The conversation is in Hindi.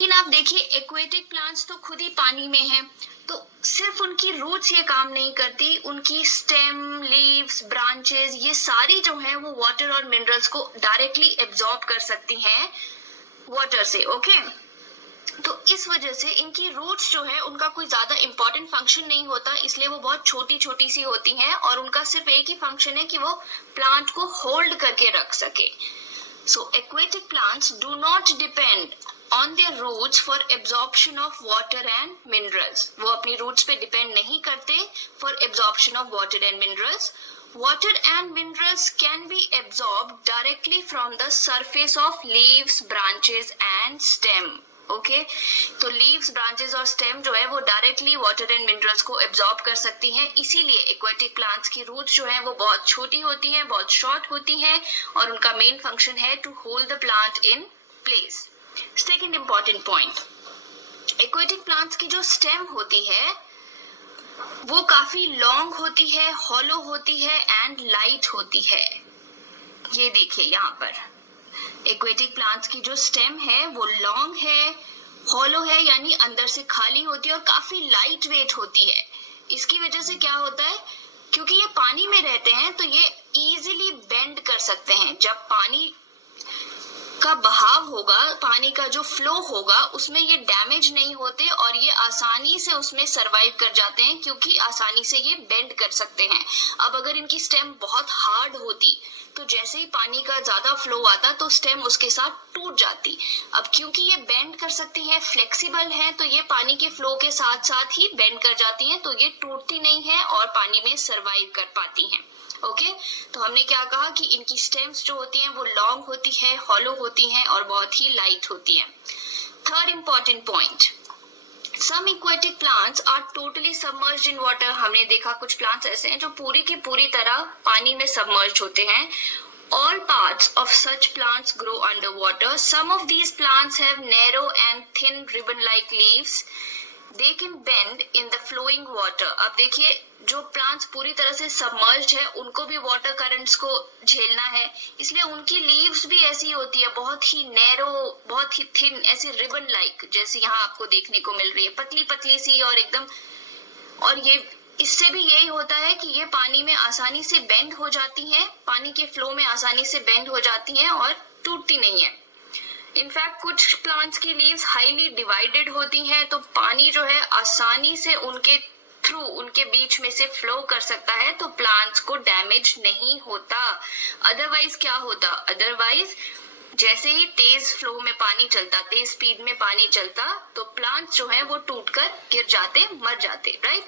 लेकिन आप देखिए एक्वेटिक प्लांट्स तो खुद ही पानी में हैं, तो सिर्फ उनकी रूट्स ये काम नहीं करती, उनकी स्टेम, लीव्स, ब्रांचेस ये सारी जो है वो वाटर और मिनरल्स को डायरेक्टली एब्जॉर्ब कर सकती हैं वाटर से। ओके, तो इस वजह से इनकी रूट्स जो है उनका कोई ज्यादा इंपॉर्टेंट फंक्शन नहीं होता, इसलिए वो बहुत छोटी छोटी सी होती हैं और उनका सिर्फ एक ही फंक्शन है कि वो प्लांट को होल्ड करके रख सके। So aquatic plants do not depend on their roots for absorption of water and minerals. वो अपनी roots पे depend नहीं करते for absorption of water and minerals. Water and minerals can be absorbed directly from the surface of leaves, branches and stem. Okay तो लीव्स, ब्रांचेस और स्टेम जो है वो डायरेक्टली वाटर एंड मिनरल्स को एब्जॉर्ब कर सकती हैं, इसीलिए एक्वेटिक प्लांट्स की रूट्स जो है वो बहुत छोटी होती हैं, बहुत शॉर्ट होती हैं और उनका मेन फंक्शन है to hold the plant in place. Second important point, aquatic plants की जो स्टेम होती है वो काफी लॉन्ग होती है, हॉलो होती है एंड लाइट होती है। ये देखिए यहाँ पर एक्वेटिक प्लांट्स की जो स्टेम है वो लॉन्ग है, हॉलो है यानी अंदर से खाली होती है और काफी लाइट वेट होती है। इसकी वजह से क्या होता है, क्योंकि ये पानी में रहते हैं तो ये इजीली बेंड कर सकते हैं। जब पानी का बहाव होगा, पानी का जो फ्लो होगा उसमें ये डैमेज नहीं होते और ये आसानी से उसमें सरवाइव कर जाते हैं, क्योंकि आसानी से ये बेंड कर सकते हैं। अब अगर इनकी स्टेम बहुत हार्ड होती तो जैसे ही पानी का ज्यादा फ्लो आता तो स्टेम उसके साथ टूट जाती। अब क्योंकि ये बेंड कर सकती है, फ्लेक्सिबल है, तो ये पानी के फ्लो के साथ साथ ही बेंड कर जाती हैं, तो ये टूटती नहीं है और पानी में सरवाइव कर पाती हैं। ओके तो हमने क्या कहा कि इनकी स्टेम्स जो होती हैं वो लॉन्ग होती है, हॉलो होती हैं और बहुत ही लाइट होती हैं। Third important point, Some aquatic plants are totally submerged in water. हमने देखा कुछ प्लांट्स ऐसे हैं जो पूरी की पूरी तरह पानी में submerged होते हैं। All parts of such plants grow underwater. Some of these plants have narrow and thin ribbon-like leaves. They can bend in the flowing water. अब देखिए जो प्लांट्स पूरी तरह से सबमर्ज्ड है उनको भी वाटर करंट्स को झेलना है, इसलिए उनकी लीव्स भी ऐसी होती है, बहुत ही नैरो, बहुत ही थिन, ऐसी रिबन लाइक, जैसे यहाँ आपको देखने को मिल रही है, पतली पतली सी और एकदम। और ये इससे भी यही होता है कि ये पानी में आसानी से बेंड हो जाती हैं, पानी के फ्लो में आसानी से बेंड हो जाती हैं और टूटती नहीं है। इनफैक्ट कुछ प्लांट्स की लीव्स हाईली डिवाइडेड होती हैं, तो पानी जो है आसानी से उनके थ्रू, उनके बीच में से फ्लो कर सकता है, तो प्लांट्स को डैमेज नहीं होता। अदरवाइज क्या होता, अदरवाइज जैसे ही तेज फ्लो में पानी चलता, तेज स्पीड में पानी चलता, तो प्लांट्स जो है वो टूटकर गिर जाते, मर जाते, राइट।